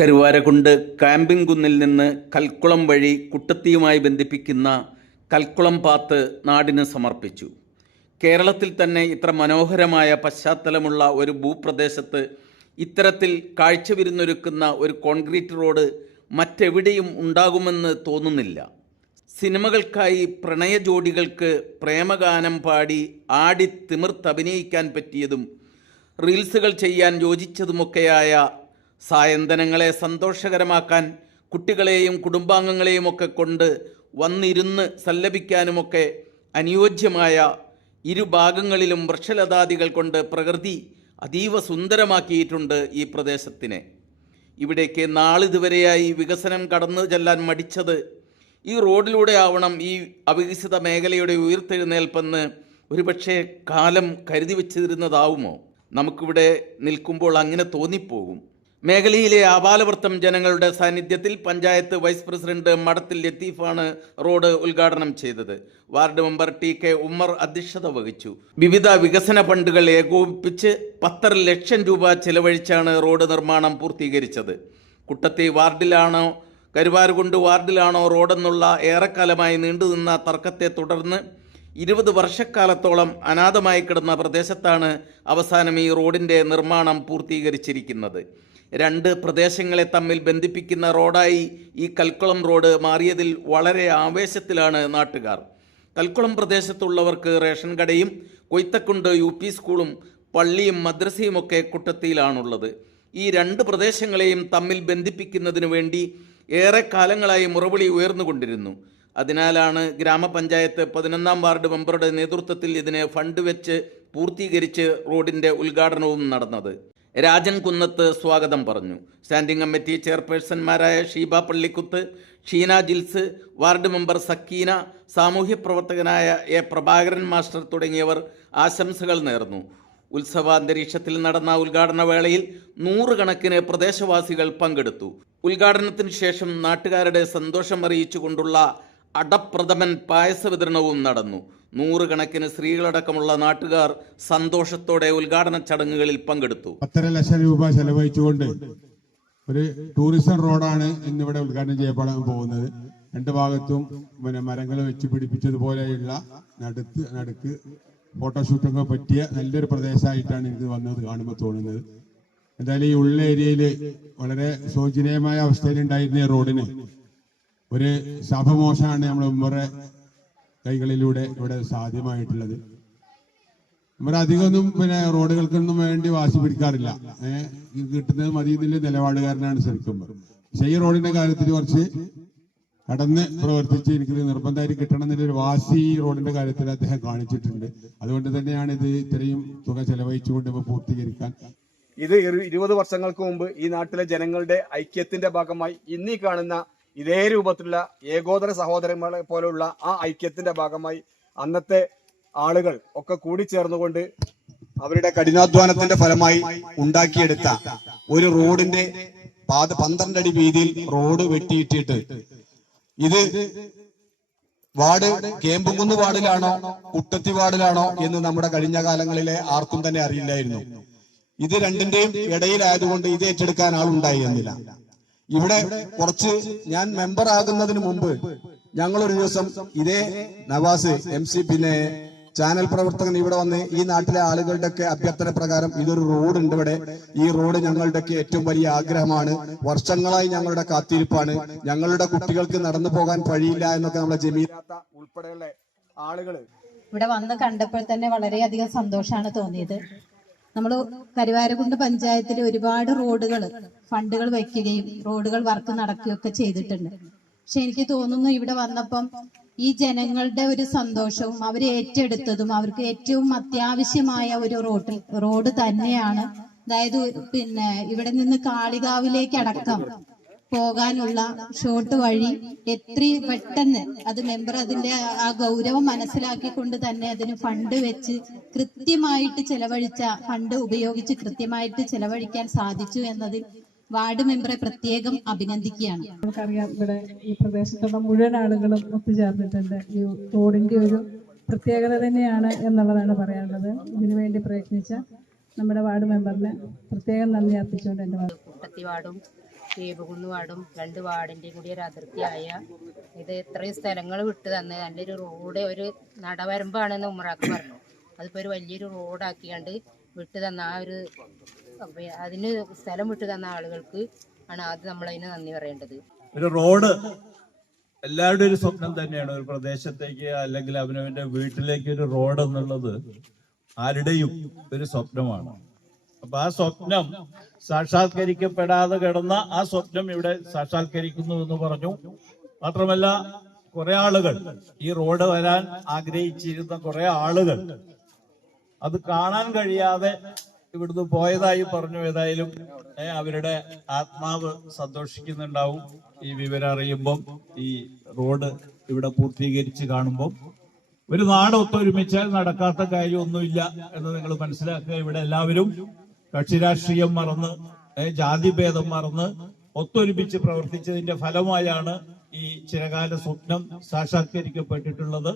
കരുവാരകുണ്ട് കാമ്പിംഗ് കുന്നിൽ നിന്ന് കൽക്കുളം വഴി കുട്ടത്തിയുമായി ബന്ധിപ്പിക്കുന്ന കൽക്കുളം പാത്ത് നാടിന് സമർപ്പിച്ചു. കേരളത്തിൽ തന്നെ ഇത്ര മനോഹരമായ പശ്ചാത്തലമുള്ള ഒരു ഭൂപ്രദേശത്ത് ഇത്തരത്തിൽ കാഴ്ച വിരുന്നൊരുക്കുന്ന ഒരു കോൺക്രീറ്റ് റോഡ് മറ്റെവിടെയും ഉണ്ടാകുമെന്ന് തോന്നുന്നില്ല. സിനിമകൾക്കായി പ്രണയ ജോഡികൾക്ക് പ്രേമഗാനം പാടി ആടി തിമിർത്തഭിനയിക്കാൻ പറ്റിയതും റീൽസുകൾ ചെയ്യാൻ യോജിച്ചതുമൊക്കെയായ സായന്തനങ്ങളെ സന്തോഷകരമാക്കാൻ കുട്ടികളെയും കുടുംബാംഗങ്ങളെയും ഒക്കെ കൊണ്ട് വന്നിരുന്ന് സല്ലപിക്കാനുമൊക്കെ അനുയോജ്യമായ ഇരുഭാഗങ്ങളിലും വൃക്ഷലതാദികൾ കൊണ്ട് പ്രകൃതി അതീവ സുന്ദരമാക്കിയിട്ടുണ്ട് ഈ പ്രദേശത്തിനെ. ഇവിടേക്ക് നാളിതുവരെയായി വികസനം കടന്നു ചെല്ലാൻ മടിച്ചത് ഈ റോഡിലൂടെ ആവണം ഈ അവികസിത മേഖലയുടെ ഉയർത്തെഴുന്നേൽപ്പെന്ന് ഒരുപക്ഷെ കാലം കരുതി വച്ചിരുന്നതാവുമോ? നമുക്കിവിടെ നിൽക്കുമ്പോൾ അങ്ങനെ തോന്നിപ്പോകും. മേഖലയിലെ ആപാലവൃത്തം ജനങ്ങളുടെ സാന്നിധ്യത്തിൽ പഞ്ചായത്ത് വൈസ് പ്രസിഡന്റ് മഠത്തിൽ ലത്തീഫാണ് റോഡ് ഉദ്ഘാടനം ചെയ്തത്. Ward member T K Ummer അധ്യക്ഷത വഹിച്ചു. വിവിധ വികസന ഫണ്ടുകൾ ഏകോപിപ്പിച്ച് പത്തര ലക്ഷം രൂപ ചെലവഴിച്ചാണ് റോഡ് നിർമ്മാണം പൂർത്തീകരിച്ചത്. കുട്ടത്തി വാർഡിലാണോ കരുവാരുകുണ്ട് വാർഡിലാണോ റോഡെന്നുള്ള ഏറെക്കാലമായി നീണ്ടുനിന്ന തർക്കത്തെ തുടർന്ന് ഇരുപത് വർഷക്കാലത്തോളം അനാഥമായി കിടന്ന പ്രദേശത്താണ് അവസാനം ഈ റോഡിന്റെ നിർമ്മാണം പൂർത്തീകരിച്ചിരിക്കുന്നത്. രണ്ട് പ്രദേശങ്ങളെ തമ്മിൽ ബന്ധിപ്പിക്കുന്ന റോഡായി ഈ കൽക്കുളം റോഡ് മാറിയതിൽ വളരെ ആവേശത്തിലാണ് നാട്ടുകാർ. കൽക്കുളം പ്രദേശത്തുള്ളവർക്ക് റേഷൻ കടയും കൊയ്ത്തക്കുണ്ട് യു പി സ്കൂളും പള്ളിയും മദ്രസയുമൊക്കെ കുട്ടത്തിയിലാണുള്ളത്. ഈ രണ്ട് പ്രദേശങ്ങളെയും തമ്മിൽ ബന്ധിപ്പിക്കുന്നതിനു വേണ്ടി ഏറെ കാലങ്ങളായി മുറവിളി ഉയർന്നുകൊണ്ടിരുന്നു. അതിനാലാണ് ഗ്രാമപഞ്ചായത്ത് പതിനൊന്നാം വാർഡ് മെമ്പറുടെ നേതൃത്വത്തിൽ ഇതിന് ഫണ്ട് വെച്ച് പൂർത്തീകരിച്ച് റോഡിന്റെ ഉദ്ഘാടനവും നടന്നത്. രാജൻ കുന്നത്ത് സ്വാഗതം പറഞ്ഞു. സ്റ്റാൻഡിംഗ് കമ്മിറ്റി ചെയർപേഴ്സൺമാരായ ഷീബ പള്ളിക്കുത്ത് ഷീന ജിൽസ് വാർഡ് മെമ്പർ സക്കീന സാമൂഹ്യ പ്രവർത്തകനായ എ പ്രഭാകരൻ മാസ്റ്റർ തുടങ്ങിയവർ ആശംസകൾ നേർന്നു. ഉത്സവാന്തരീക്ഷത്തിൽ നടന്ന ഉദ്ഘാടന വേളയിൽ നൂറുകണക്കിന് പ്രദേശവാസികൾ പങ്കെടുത്തു. ഉദ്ഘാടനത്തിന് ശേഷം നാട്ടുകാരുടെ സന്തോഷം അറിയിച്ചുകൊണ്ടുള്ള അടപ്രഥമൻ പായസ വിതരണവും നടന്നു. നൂറുകണക്കിന് സ്ത്രീകളടക്കമുള്ള നാട്ടുകാർ സന്തോഷത്തോടെ ഉദ്ഘാടന ചടങ്ങുകളിൽ പങ്കെടുത്തു. പത്തര ലക്ഷം രൂപ ചെലവഴിച്ചുകൊണ്ട് ഒരു ടൂറിസം റോഡാണ് ഇന്നിവിടെ ഉദ്ഘാടനം ചെയ്യപ്പെടാൻ പോകുന്നത്. രണ്ട് ഭാഗത്തും പിന്നെ മരങ്ങൾ വെച്ച് പിടിപ്പിച്ചതുപോലെയുള്ള നടുത്ത് നടുക്ക് ഫോട്ടോഷൂട്ടൊക്കെ പറ്റിയ നല്ലൊരു പ്രദേശമായിട്ടാണ് എനിക്ക് വന്നത് കാണുമ്പോൾ തോന്നുന്നത്. എന്തായാലും ഈ ഉള്ള ഏരിയയിൽ വളരെ ശോചനീയമായ അവസ്ഥയിലുണ്ടായിരുന്ന റോഡിന് ഒരു ശാപമോശമാണ് നമ്മൾ ഉമ്മറെ കൈകളിലൂടെ ഇവിടെ സാധ്യമായിട്ടുള്ളത്. ഇവർ അധികമൊന്നും പിന്നെ റോഡുകൾക്കൊന്നും വേണ്ടി വാശി പിടിക്കാറില്ല. ഏഹ് കിട്ടുന്നത് മതി എന്നുള്ള നിലപാടുകാരനാണ് ശരിക്കും പക്ഷെ ഈ റോഡിന്റെ കാര്യത്തിൽ കുറച്ച് കടന്ന് പ്രവർത്തിച്ച് എനിക്ക് നിർബന്ധമായി കിട്ടണം എന്നുള്ളൊരു വാശി ഈ റോഡിന്റെ കാര്യത്തിൽ അദ്ദേഹം കാണിച്ചിട്ടുണ്ട്. അതുകൊണ്ട് തന്നെയാണ് ഇത് ഇത്രയും തുക ചെലവഴിച്ചുകൊണ്ട് പൂർത്തീകരിക്കാൻ. ഇത് ഇരു- ഇരുപത് വർഷങ്ങൾക്ക് മുമ്പ് ഈ നാട്ടിലെ ജനങ്ങളുടെ ഐക്യത്തിന്റെ ഭാഗമായി ഇന്നീ കാണുന്ന ഇതേ രൂപത്തിലുള്ള ഏകോദര സഹോദരങ്ങളെ പോലുള്ള ആ ഐക്യത്തിന്റെ ഭാഗമായി അന്നത്തെ ആളുകൾ ഒക്കെ കൂടി കൂടിച്ചേർന്നുകൊണ്ട് അവരുടെ കഠിനാധ്വാനത്തിന്റെ ഫലമായി ഉണ്ടാക്കിയെടുത്ത ഒരു റോഡിന്റെ പാത പന്ത്രണ്ട് അടി വീതിയിൽ റോഡ് വെട്ടിയിട്ടിട്ട് ഇത് വാർഡ് കേമ്പുകുന്ന് വാർഡിലാണോ കുട്ടത്തി വാർഡിലാണോ എന്ന് നമ്മുടെ കഴിഞ്ഞ കാലങ്ങളിലെ ആർക്കും തന്നെ അറിയില്ലായിരുന്നു. ഇത് രണ്ടിന്റെയും ഇടയിലായതുകൊണ്ട് ഇത് ഏറ്റെടുക്കാൻ ആളുണ്ടായിരുന്നില്ല. ഇവിടെ കുറച്ച് ഞാൻ മെമ്പർ ആകുന്നതിന് മുമ്പ് ഞങ്ങൾ ഒരു ദിവസം ഇതേ നവാസ് എം സി പിന്നെ ചാനൽ പ്രവർത്തകൻ ഇവിടെ വന്ന് ഈ നാട്ടിലെ ആളുകളുടെ ഒക്കെ അഭ്യർത്ഥന പ്രകാരം ഇതൊരു റോഡ് ഉണ്ട് ഇവിടെ. ഈ റോഡ് ഞങ്ങളുടെയൊക്കെ ഏറ്റവും വലിയ ആഗ്രഹമാണ്. വർഷങ്ങളായി ഞങ്ങളുടെ കാത്തിരിപ്പാണ്. ഞങ്ങളുടെ കുട്ടികൾക്ക് നടന്നു പോകാൻ കഴിയില്ല എന്നൊക്കെ നമ്മളെ ജമീലാത്ത ഉൾപ്പെടെയുള്ള ആളുകൾ ഇവിടെ വന്ന് കണ്ടപ്പോൾ തന്നെ വളരെയധികം സന്തോഷമാണ് തോന്നിയത്. നമ്മൾ കരുവാരക്കുണ്ട് പഞ്ചായത്തിൽ ഒരുപാട് റോഡുകൾ ഫണ്ടുകൾ വയ്ക്കുകയും റോഡുകൾ വർക്ക് നടക്കുകയൊക്കെ ചെയ്തിട്ടുണ്ട്. പക്ഷെ എനിക്ക് തോന്നുന്നു ഇവിടെ വന്നപ്പം ഈ ജനങ്ങളുടെ ഒരു സന്തോഷവും അവർ ഏറ്റെടുത്തതും അവർക്ക് ഏറ്റവും അത്യാവശ്യമായ ഒരു റോഡ് റോഡ് തന്നെയാണ്. അതായത് പിന്നെ ഇവിടെ നിന്ന് കാളികാവിലേക്ക് അടക്കം പോകാനുള്ള ഷോർട്ട് വഴി എത്രയും പെട്ടെന്ന് അത് മെമ്പർ അതിന്റെ ആ ഗൗരവം മനസ്സിലാക്കിക്കൊണ്ട് തന്നെ അതിന് ഫണ്ട് വെച്ച് കൃത്യമായിട്ട് ചെലവഴിച്ച ഫണ്ട് ഉപയോഗിച്ച് കൃത്യമായിട്ട് ചെലവഴിക്കാൻ സാധിച്ചു എന്നതിൽ വാർഡ് മെമ്പറെ പ്രത്യേകം അഭിനന്ദിക്കുകയാണ്. നമുക്കറിയാം ഇവിടെ ഈ പ്രദേശത്തുള്ള മുഴുവൻ ആളുകളും ഒത്തുചേർന്നിട്ടുണ്ട്. ഈ റോഡിന്റെ ഒരു പ്രത്യേകത തന്നെയാണ് എന്നുള്ളതാണ് പറയാനുള്ളത്. ഇതിനുവേണ്ടി പ്രയത്നിച്ച നമ്മുടെ വാർഡ് മെമ്പറിന് പ്രത്യേകം നന്ദി അർപ്പിച്ചുകൊണ്ട് എന്റെ വാർഡ് വാർഡും ദ്വീപകുന്ന് വാർഡും രണ്ട് വാർഡിന്റെയും കൂടി ഒരു അതിർത്തിയായ ഇത് ഇത്രയും സ്ഥലങ്ങൾ വിട്ട് തന്ന് നല്ലൊരു റോഡ് ഒരു നടവരമ്പാണെന്ന് ഉമ്മറാക്ക് പറഞ്ഞു. അതിപ്പോൾ ഒരു വലിയൊരു റോഡാക്കിയാണ്ട് വിട്ട് തന്ന ആ ഒരു അതിന് സ്ഥലം വിട്ട് തന്ന ആളുകൾക്ക് ആണ് ആദ്യം നമ്മളതിന് നന്ദി പറയേണ്ടത്. ഒരു റോഡ് എല്ലാവരുടെ ഒരു സ്വപ്നം തന്നെയാണ്. ഒരു പ്രദേശത്തേക്ക് അല്ലെങ്കിൽ അവനവന്റെ വീട്ടിലേക്ക് ഒരു റോഡ് എന്നുള്ളത് ആരുടെയും ഒരു സ്വപ്നമാണ്. അപ്പൊ ആ സ്വപ്നം സാക്ഷാത്കരിക്കപ്പെടാതെ കിടന്ന ആ സ്വപ്നം ഇവിടെ സാക്ഷാത്കരിക്കുന്നു എന്ന് പറഞ്ഞു. മാത്രമല്ല കുറെ ആളുകൾ ഈ റോഡ് വരാൻ ആഗ്രഹിച്ചിരുന്ന കുറെ ആളുകൾ അത് കാണാൻ കഴിയാതെ ഇവിടുന്ന് പോയതായി പറഞ്ഞു. ഏതായാലും അവരുടെ ആത്മാവ് സന്തോഷിക്കുന്നുണ്ടാവും. ഈ വിവരം അറിയുമ്പം ഈ റോഡ് ഇവിടെ പൂർത്തീകരിച്ച് കാണുമ്പോൾ ഒരു നാട് ഒത്തൊരുമിച്ചാൽ നടക്കാത്ത കാര്യമൊന്നുമില്ല എന്ന് നിങ്ങൾ മനസ്സിലാക്കുക. ഇവിടെ എല്ലാവരും കക്ഷി രാഷ്ട്രീയം മറന്ന് ജാതിഭേദം മറന്ന് ഒത്തൊരുമിച്ച് പ്രവർത്തിച്ചതിന്റെ ഫലമായാണ് ഈ ചിരകാല സ്വപ്നം സാക്ഷാത്കരിക്കപ്പെട്ടിട്ടുള്ളത്.